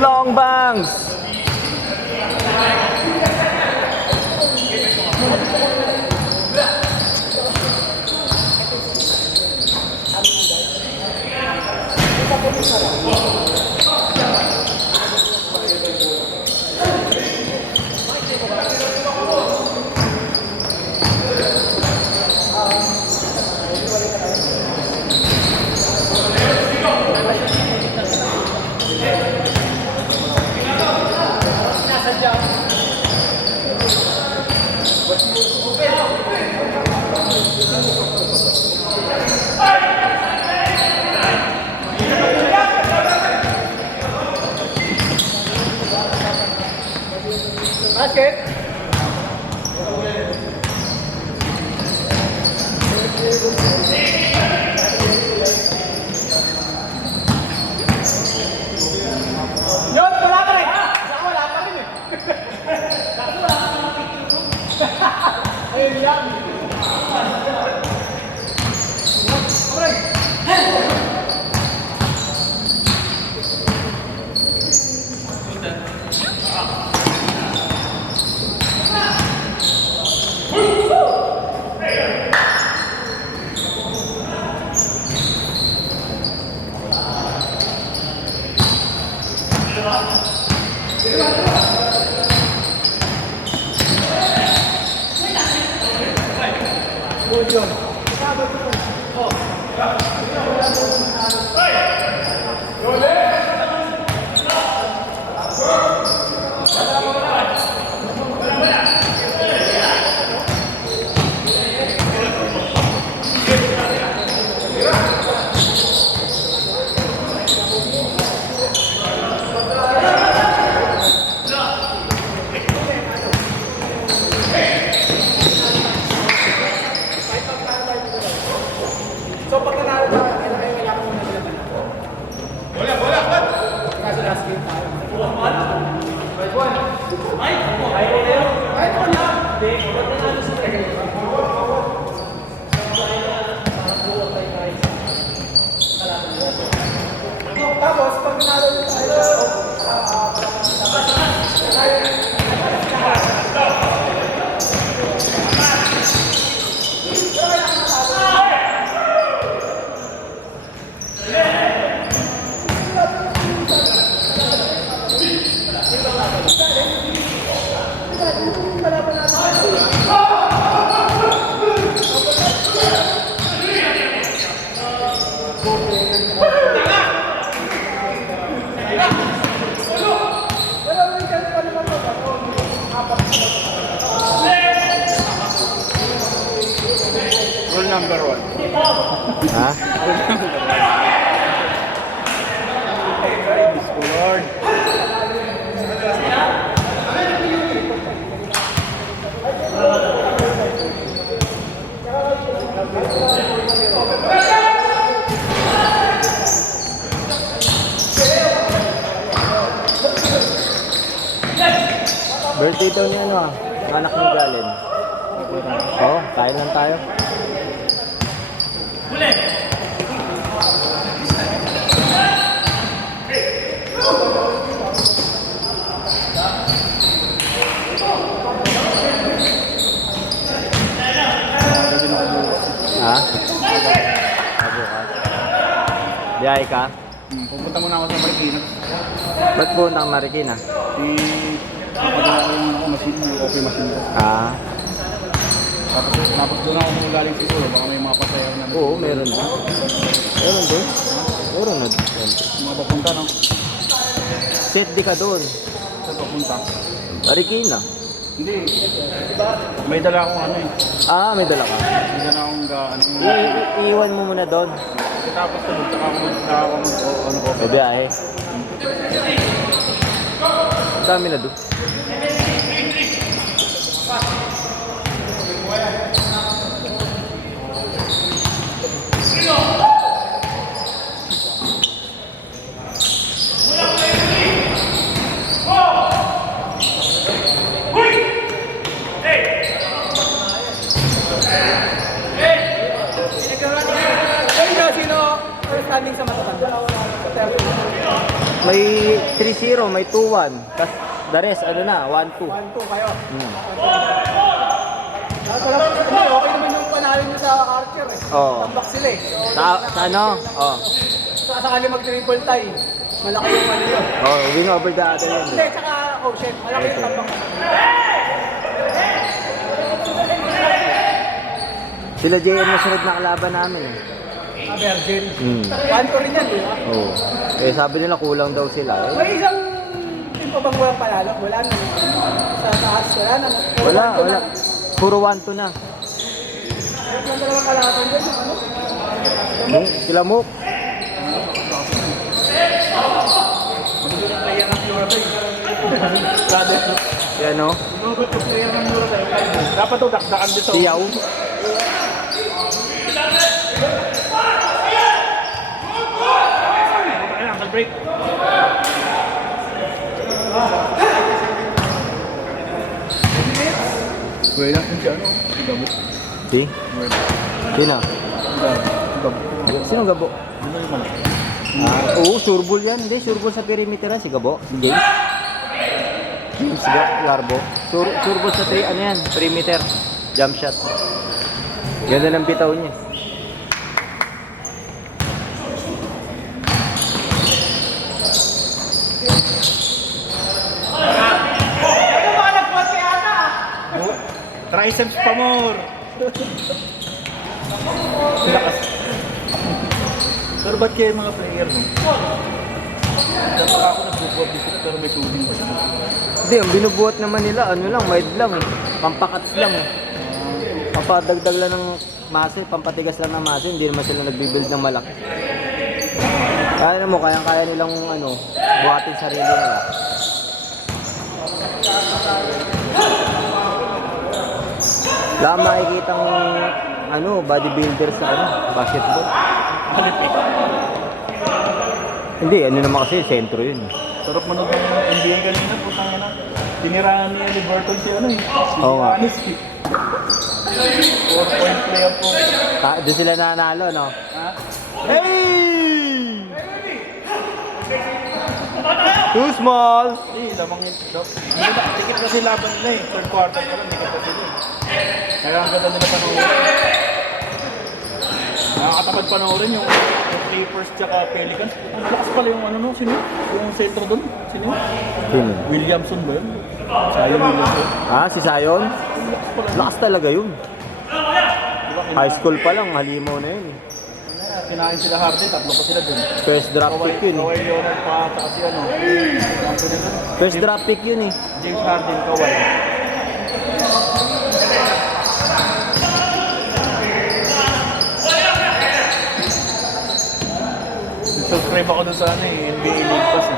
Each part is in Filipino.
Long bangs. Basket. Yun, wala ka rin. Wala pa rin eh. Ayun yan. So pag nanalo ka, kailangan mo na nila bola. Bola! Kaso last game tayo. Right one. Ay! Right one lang! Hindi, pag nanalo sa second. Tapos, pag nanalo tayo, rule number 1. Ha? Discord. Birthday daw niya ano ah. Anak ni Galen. Oo, kain lang tayo. Ha? Abo ka. Biyahe ka? Pupunta muna ako sa Marikina. Ba't punta kang Marikina? Napadala ko yung machine, yung coffee machine ko. Ah, Tapos doon ako galing siguro, baka may mga pasayaw na. oo, meron na. Meron din. Meron na. Mga papunta, no? Set di ka doon. Saan papunta? Marikina. Hindi. May dala akong ano eh. Ah, may dala ka. May dala akong Iiwan mo muna doon. tapos tulog, saka ako ano ko. May biyahe. Kami na doon. standing sa matatanda? Sa 30. May 3-0, may 2-1. Tapos the rest, ano na, 1-2. 1-2 kayo. Hmm. Okay naman yung panalo nyo sa Archer eh. Oo. Tambak sila eh. So, Sa ano? Oh. sakali mag-triple tie. Malaki yung ano yun. Oh, win over the other yun. Hindi, tsaka, oh shit, malaki yung tambak. Sila JM na sunod na kalaban namin eh. Virgin. 1-2 rin yan, di ba? Oo. Eh sabi nila kulang daw sila eh. May isang team pa bang walang panalo? Wala na. Sa taas, wala na. Wala. Puro 1-2 na. Yung dalawang kalaban dyan, ano? Sila Mook. Yan o. Dapat ito, dakdakan dito. Siyaw. Ankle break. Wala kung siya, ano? Gabot. Si? Sino? Gabot. Sino Gabo? Ano yung malaki? Oo, sureball yan. Hindi, sureball sa perimeter si Gabo. Si James. James Garbo. Sureball sa 3, ano yan? Perimeter. Jump shot. Ganda ng bitaw niya. Triceps pa more! Lakas. Pero ba't kaya yung mga player, no? Dapat ako nagbubuhat dito pero may tubig pa siya. Hindi, ang binubuhat naman nila, ano lang, mild lang eh. Pampakats lang eh. Pampadagdag lang ng masa, pampatigas lang ng masa, hindi naman sila nagbibuild ng malaki. Kaya mo, kaya nilang ano, buhatin sarili nila. Wala makikitang ano, bodybuilder sa ano, basketball. Hindi, ano naman kasi, sentro yun. Sarap manood ng NBA kanina, putang ina. Tinirahan niya ni Burton si ano eh. Oo nga. 4-point player po. Doon sila nanalo, no? Ha? Hey! Too small! Eh, lamang yun. Tikit kasi laban nila eh. Third quarter pa lang, tikit kasi nila eh. Kaya ang ganda nila panoorin. Nakakatapad panoorin yung Clippers tsaka Pelicans. Ang lakas pala yung ano no, sino? Yung sentro doon? Sino? Sino? Williamson ba yun? Zion Williamson. Ah, si Zion? Lakas pala. Lakas talaga yun. Diba, High school pa lang, halimaw na yun. kinain sila Harden, tatlo pa sila dun. First draft pick yun. Kawhi Leonard pa ata kasi ano. First draft pick yun eh. James Harden, Kawhi. Subscribe ako dun sa ano eh, NBA League Pass eh,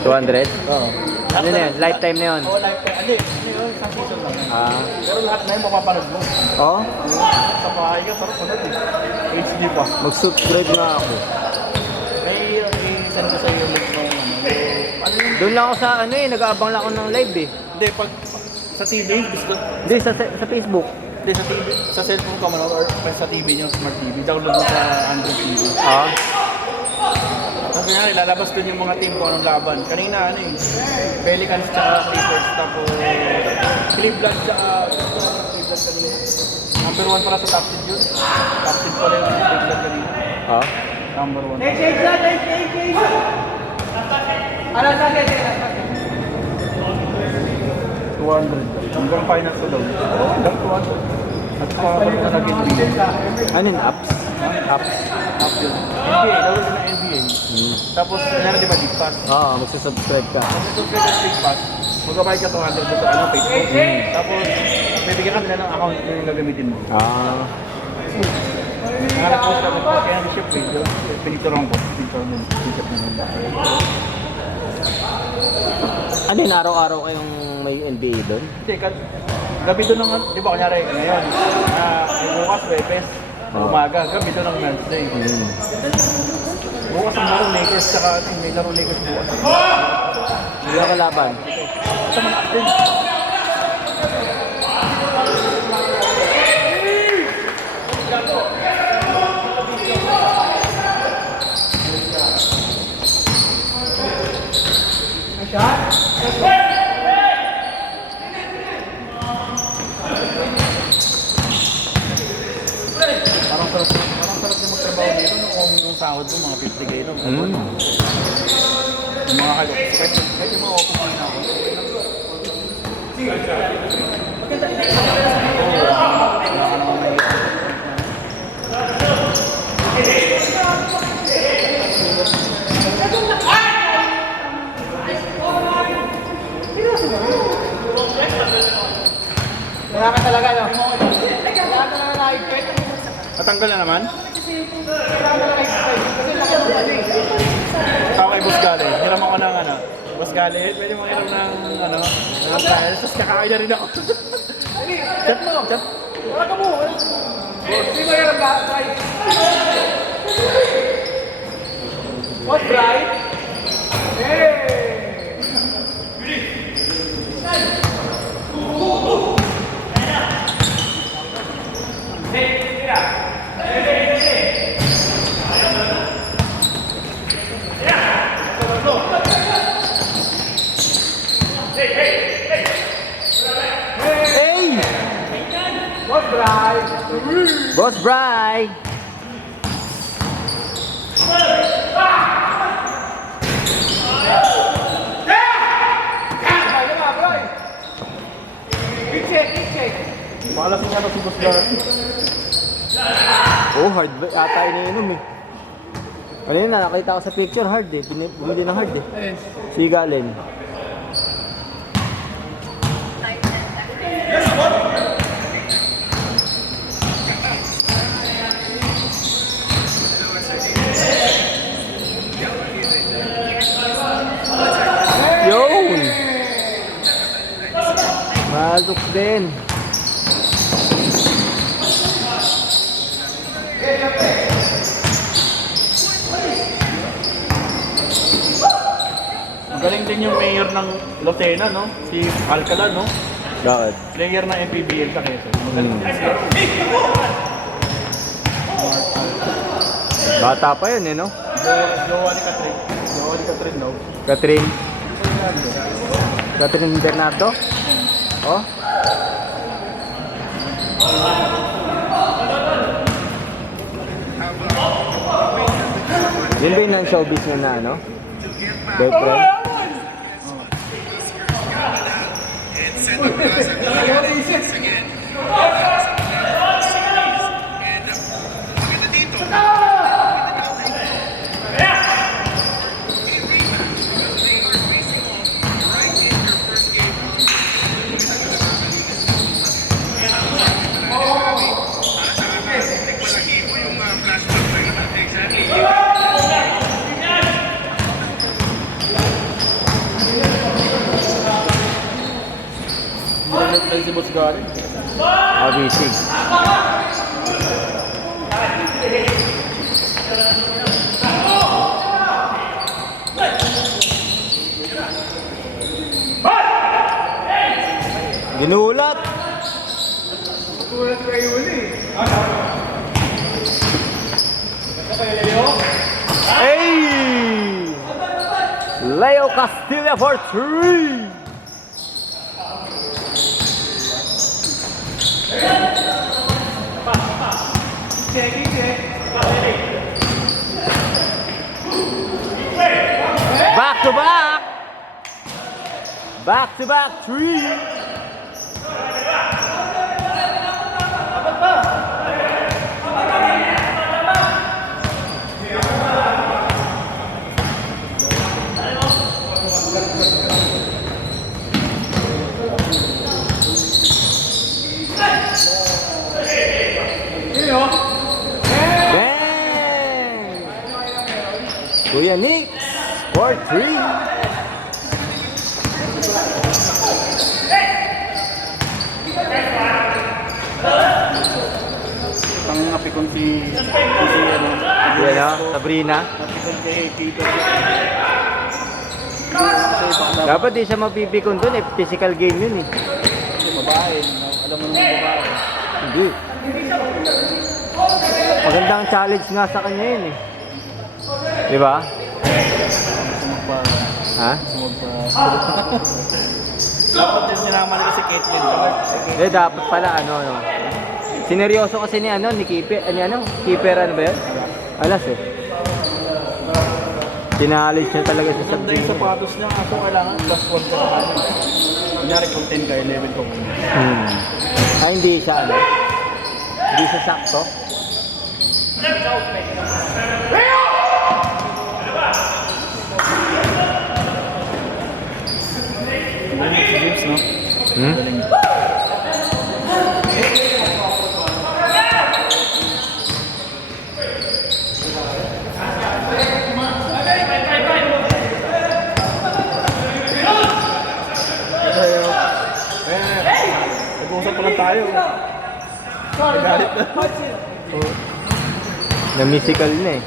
200? 200. Oo. Ano na yun? Lifetime na yun? Oo, lifetime. Hindi, yun, isang season lang. Ah. Pero lahat na yun mapapanood mo. Oh? Sa bahay ka, sarap manood eh. HD pa. Mag-subscribe nga ako. May i-send ko sa iyo link ng ano yung... Doon lang ako sa ano eh, nag-aabang lang ako ng live eh. Hindi, pag sa TV, gusto... Hindi, sa Facebook. Hindi, sa TV, sa cellphone ka manood or sa TV nyo, smart TV. Download mo sa Android TV. Ah? Sabi nga, ilalabas dun yung mga team kung anong laban. Kanina, ano eh, Pelicans tsaka Clippers, tapos Cleveland tsaka Cleveland kanina. Number 1 para sa top 10 yun. Top 10 pala yung Cleveland kanina. Ah? Number 1. Ano sa atin? 200. Hanggang finals ko daw. Hanggang 200. At pabalik na naging league. Ano yun? Apps? Apps? Top yun. NBA, laro din ng NBA. Tapos, yan na di ba, League Pass? Oo, magsusubscribe ka. Kung ito sa League Pass, magbabayad ka 200 sa ano, Facebook. Tapos, bibigyan ka nila ng account na yung gagamitin mo. Ah. Nakapost ako po, kaya na-ship video. Pinituran ko. Pinituran mo. Ano yun? Araw-araw kayong may NBA doon? Hindi, gabi doon ng, di ba, kunyari, ngayon, bukas, Webes, umaga, gabi doon ng Wednesday. Bukas ang laro Lakers, tsaka may laro Lakers bukas. Hindi ako laban. Sa mga din. sahod mo, mga 50K no? Mm. Yung mga kahit yung mga office na ako. Wala ka talaga, no? Wala ka talaga na-expect. Natanggal na naman? Wala ka na-expect. Kasi nakapagod eh. Tao kay Boss Gali. Hiram ako ng ano. Boss Gali, pwede mo hiram ng ano, ng trial. Tapos kakain na rin ako. Chat mo, chat. Wala ka mo. Hindi mo yan ba? Try. What, right? Hey! Hey! What, right? Boss Bry! Kaya nga, bro. Big check, big check. Makalasing nga si Boss Gali. Oh, hard ba? Ata iniinom eh. Kanina nakita ko sa picture, hard eh. Bumili ng hard eh. Ayun. Si Galen. Yun! Maluk din. Magaling din yung mayor ng Lucena, no? Si Alcala, no? Bakit? Player ng MPBL sa Quezon. Magaling din siya. Bata pa yun eh, no? Jowa ni Catherine. Jowa ni Catherine, no? Catherine. Catherine Bernardo? Oh? Yun ba yung showbiz niya na ano? Boyfriend? Magaling si Boss Gali. Busy. Ginulat! Tulad kayo uli. Hey! Leo Castilla for 3! Checking, check. Back to back! Back to back 3! Yun, oh. Dang! Kuya Nick, score 3! Ang napikon si ano. Yan o, Sabrina. Napikon si Tito. Dapat di siya mapipikon dun eh, physical game yun eh. Kasi babae, no? Alam mo naman babae. Hindi. Magandang challenge nga sa kanya yun eh. Di ba? Sumagpa. Ha? Dapat din sinama nila si Caitlyn. Eh, dapat pala ano. Sineryoso kasi ni ano, ni Keeper, ano, Keeper ano ba yun? Alas eh. Pinalis niya talaga sa Ganda yung Sabrina. sapatos niya. Ako kailangan plus 1 ka naman. Kunyari kung 10 ka, 11 ko. Ay, hindi siya ano? Hindi siya sakto? Games, no? Hmm? Galing. Nag-uusap pa lang tayo. Nagalit na. Na-musical na eh.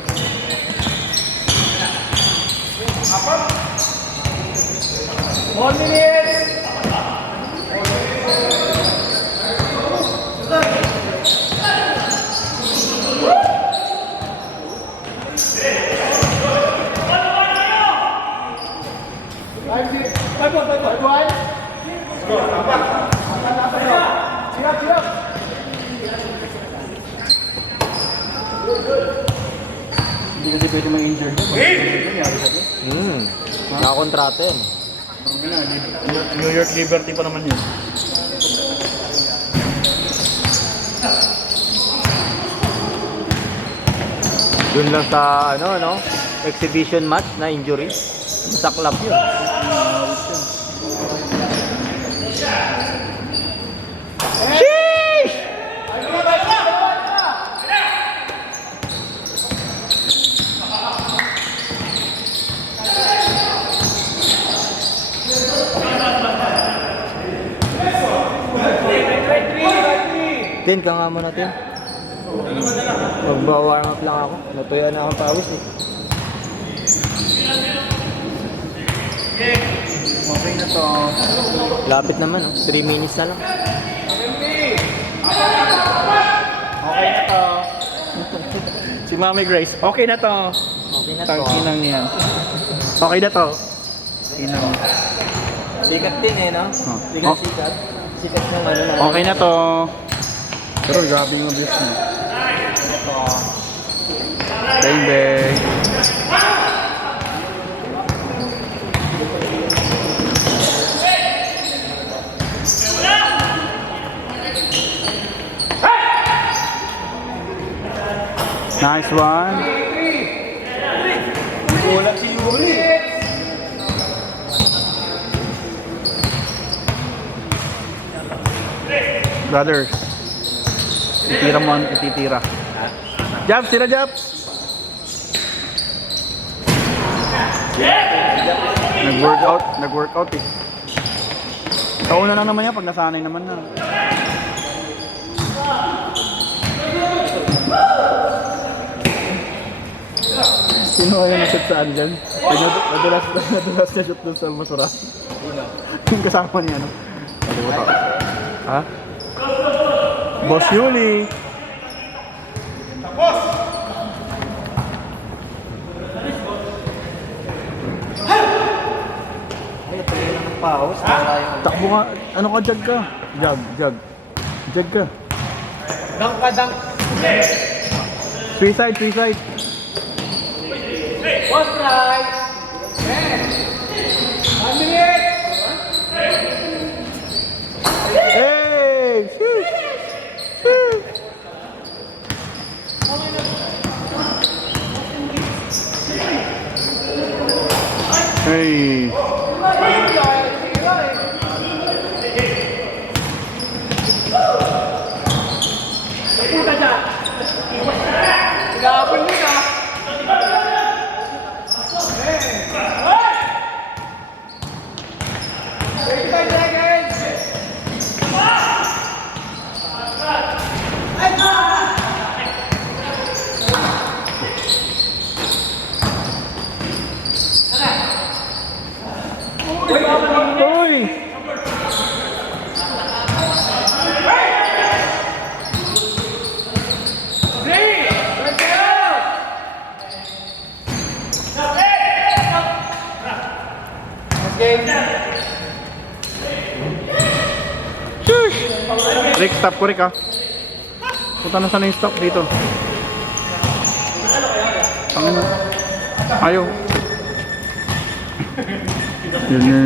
Hindi kasi pwede ma-injured. Nangyari sa atin. Nakakontrata yan. New York Liberty pa naman yun. Yun lang sa ano, no? Exhibition match na injury. Sa club yun. Sheesh! Tin, ka nga muna, Tin. Magba-warm up lang ako. Natuya na akong pawis eh. Okay na to. Lapit naman, oh. 3 minutes na lang. Okay na to. Si Mami Grace, okay na to. Okay na to. Tangkinang niyan. Okay na to. Inang. Sikat din eh, no? Oh. Sikat. Sikat ng ano na. Okay na to. Pero grabe yung abuse niya. Bang bang. Nice one. Gulat si Yuri. Brothers. Itira mo ang ititira. Jabs, tira Jabs. Nag-workout eh. Kauna lang naman yan pag nasanay naman na. Sino kaya na-shoot saan dyan? Nadulas na shoot dun sa Masura. Yung kasama niya, no? Kalimutan ko. Ha? Boss Yuli! Ay, tuloy na ng pawis. Wala yung... Takbo nga, ano ka, jag ka? Jag. Jag ka. Dunk ka, dunk. Three side. One try. 1 minute. Hey! Shoot! Shoot! Hey! Gabon mo ka. Uy! Rick, stop ko Rick ah. Punta na sana yung stop dito. Ayaw. Yun na.